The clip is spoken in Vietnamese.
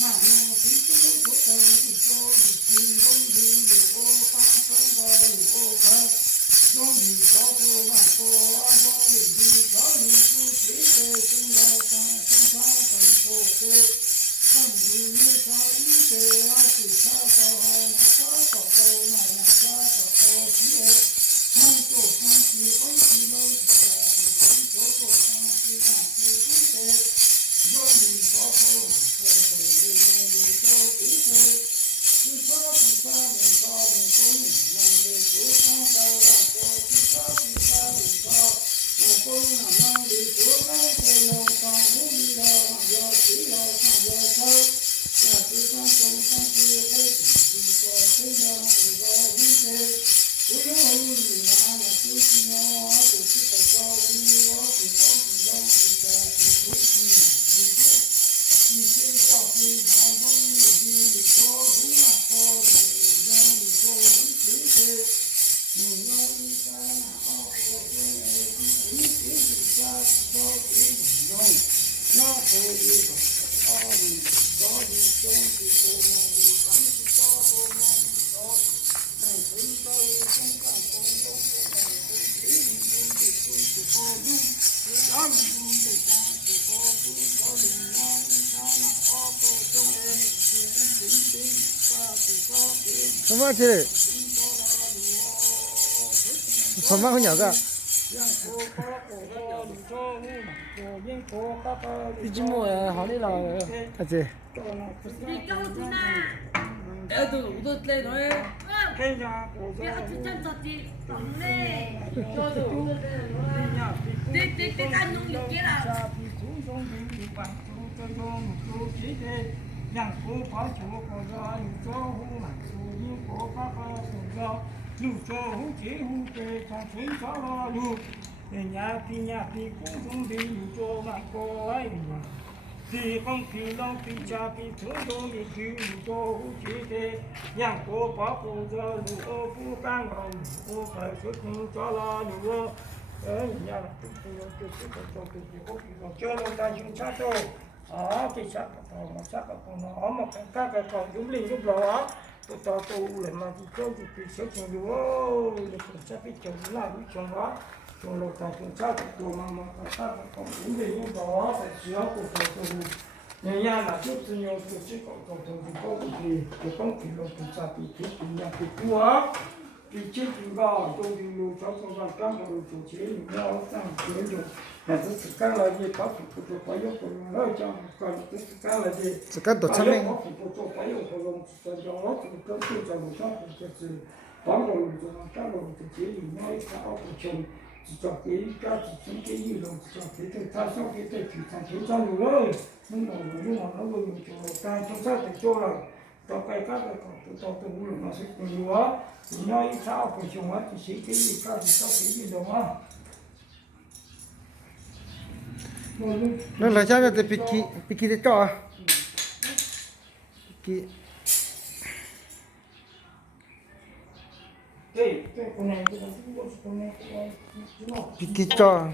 Nam mô Thích Ca Mâu Ni Phật. 什么这？什么很nhỏ cả? Đi chim mồi à, họ đi nào rồi? À chị. Đi câu thì na. Em tôi lên nói. Cái chân giật gì? Tổng lên. Cho tôi. Đi ăn nông nghiệp kia nào. Yang cố phá chỗ có ra lưu cho hú mạnh số nhiên cố phá phá sổ ra lưu cho hú chế hú kê trong chúng cho lo lưu nhà thì cũng không đi lưu cho mạnh cố ấy thì không thì long thì cha thì thương đô thì cứu lưu cho hú chế thế yang cố phá cố ra lưu ô phú cang ông ô phải xuất hiện cho lo lưu ô nhà tôi cho lo ta chúng cha tôi cái sắc nó mà các cầu chúng linh giúp đó tôi cho tôi lại mà thì cho thì sẽ chịu được để sẽ biết chồng là biết chồng đó chồng lột tài chồng cha tôi mà các cầu chúng linh giúp đó phải sửa của tôi nhà nhà là chút sinh nhung tôi chỉ cầu thì tôi không thì lột tôi cha thì thứ thì nhà thì quá thì chết thì vào tôi thì lột cho con vào cam rồi tôi chế nhau sang chế dùng là tất cả là gì có phụ thuộc vào yếu tố nói cho còn tất cả là gì Tất cả xác minh. có phụ thuộc vào yếu tố lòng cho nó thì có thể cho một số cái gì có rồi cho các rồi thì chỉ dùng nói các ông chồng cho cái chính cái gì rồi cho cái ta sau cái thì thành chế cho rồi nhưng mà nó luôn cho ta trong sát thì cho là cho cái các cái tôi nó sẽ nhiều quá nói sao phải chồng á thì chỉ cái gì các thì sau cái gì đâu á Nó là sao vậy? Piki để cho à? Piki. Piki cho.